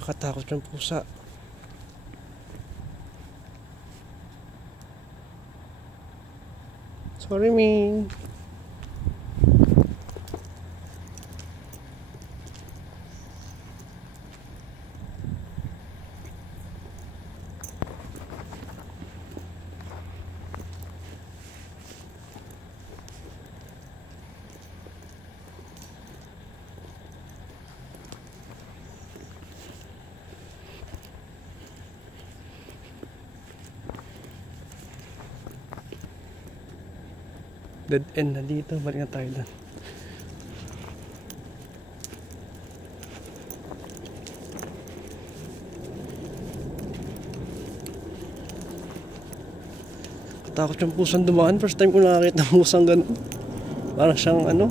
Nakakatakot yung pusa. Sorry, Ming. Dead end na dito. Balik na tayo doon. Katakot yung pusang dumaan. First time ko nakakita ng pusang ganun. Parang siyang ano,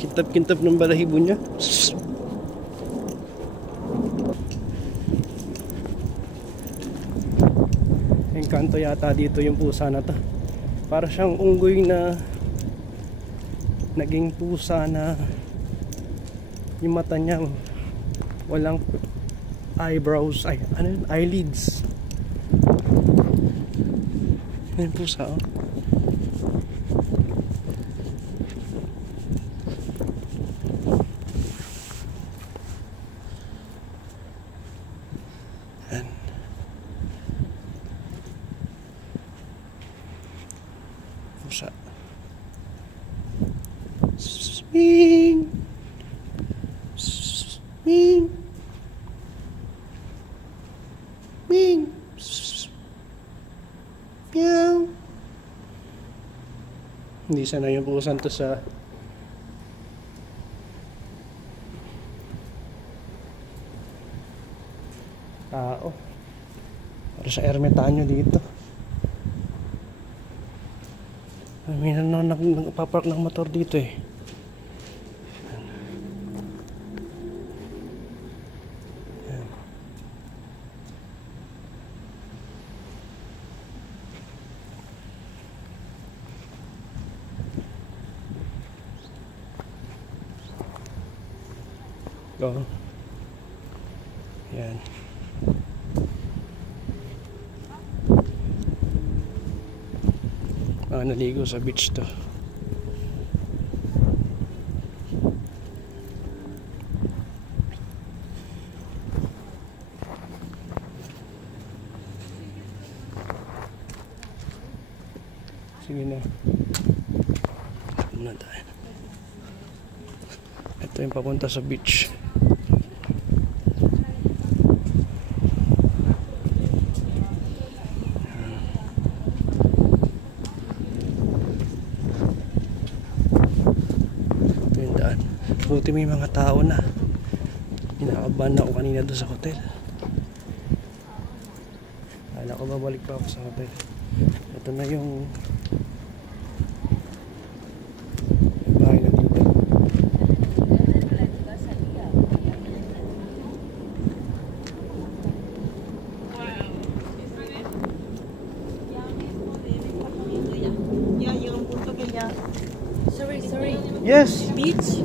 kintab-kintab ng balahibo niya. Engkanto yata dito yung pusa na to. Para siyang unggoy na naging pusa na yung mata niya walang eyebrows, ay ano yun? Eyelids. Yan pusa, oh. Yan. Pusa. Ming! Ming! Ming! Meow! Hindi sana yung pusan to sa tao. Para sa ermitanyo dito. May nagpapark ng motor dito eh. Yan. Go. Yan. Naligo sa beach to. Sige na. Muna tayo. Ito yung papunta sa beach. Buti may mga tao na. Inaaban ako kanina doon sa hotel. Kala ko babalik pa ako sa hotel. Ito na yung bahay na dito. Sorry. Yes. Beach?